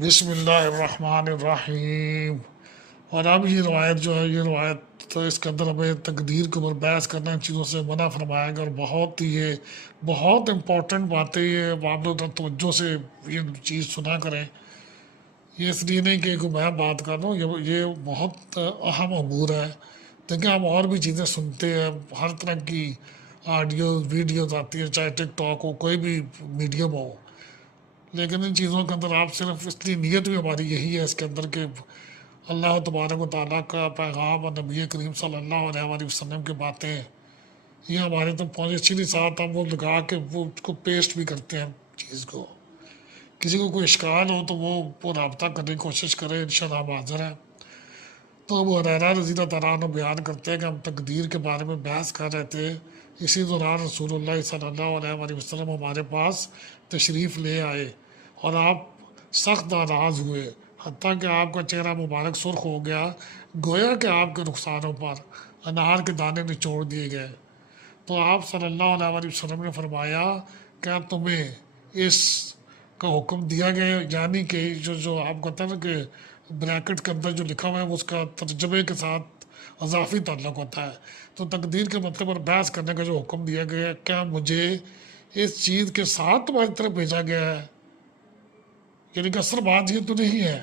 بسم اللہ الرحمن الرحیم۔ اور اب یہ روایت جو ہے، یہ روایت تو اس کے اندر ہمیں تقدیر کے اوپر بحث کرنا، ان چیزوں سے منع فرمایا گیا، اور بہت امپورٹنٹ باتیں یہ آپ لوگ توجہ سے یہ چیز سنا کریں۔ یہ اس لیے نہیں کہ میں بات کر رہا ہوں، یہ بہت اہم امور ہے۔ دیکھیں، ہم اور بھی چیزیں سنتے ہیں، ہر طرح کی آڈیوز ویڈیوز آتی ہیں، چاہے ٹک ٹاک ہو، کوئی بھی میڈیم ہو، لیکن ان چیزوں کے اندر آپ صرف اس لیے نیت بھی ہماری یہی ہے اس کے اندر کہ اللہ تبارک و تعالیٰ کا پیغام اور نبی کریم صلی اللہ علیہ وآلہ وسلم کی باتیں یہ ہمارے تک پہنچے، اسی کے ساتھ ہم وہ لگا کے وہ اس کو پیسٹ بھی کرتے ہیں چیز کو۔ کسی کو کوئی اشکال ہو تو وہ رابطہ کرنے کی کوشش کرے، انشاءاللہ ہم حاضر ہیں۔ تو ابو ہریرہ رضی اللہ تعالیٰ عنہ بیان کرتے ہیں کہ ہم تقدیر کے بارے میں بحث کر رہے تھے، اسی دوران رسول اللہ صلی اللہ علیہ وآلہ وسلم ہمارے پاس تشریف لے آئے اور آپ سخت ناراض ہوئے، حتیٰ کہ آپ کا چہرہ مبارک سرخ ہو گیا، گویا کہ آپ کے رخساروں پر انار کے دانے نچوڑ دیے گئے۔ تو آپ صلی اللہ علیہ وآلہ وسلم نے فرمایا، کیا تمہیں اس کا حکم دیا گیا؟ یعنی کہ جو آپ کہتے ہیں نا کہ بریکٹ کے اندر جو لکھا ہوا ہے وہ اس کا ترجمے کے ساتھ اضافی تعلق ہوتا ہے۔ تو تقدیر کے مطلب پر بحث کرنے کا جو حکم دیا گیا ہے، کیا مجھے اس چیز کے ساتھ تمہاری طرف بھیجا گیا ہے؟ یعنی کہ اصل بات یہ تو نہیں ہے،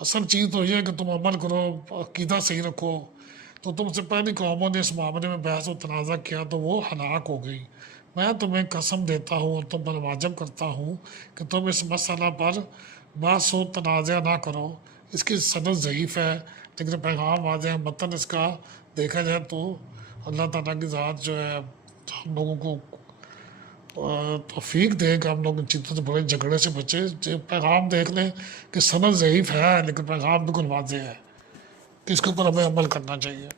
اصل چیز تو یہ ہے کہ تم عمل کرو، عقیدہ صحیح رکھو۔ تو تم سے پہلی قوموں نے اس معاملے میں بحث و تنازع کیا تو وہ ہلاک ہو گئی۔ میں تمہیں قسم دیتا ہوں اور تم پر واجب کرتا ہوں کہ تم اس مسئلہ پر بحث و تنازع نہ کرو۔ اس کی سند ضعیف ہے، لیکن پیغام واضح ہے۔ متن اس کا دیکھا جائے تو اللہ تعالیٰ کی ذات جو ہے ہم لوگوں کو توفیق دے کہ ہم لوگ ان چیزوں سے بڑے جھگڑے سے بچے۔ پیغام دیکھ لیں کہ سند ضعیف ہے، لیکن پیغام بالکل واضح ہے کہ اس کے اوپر ہمیں عمل کرنا چاہیے۔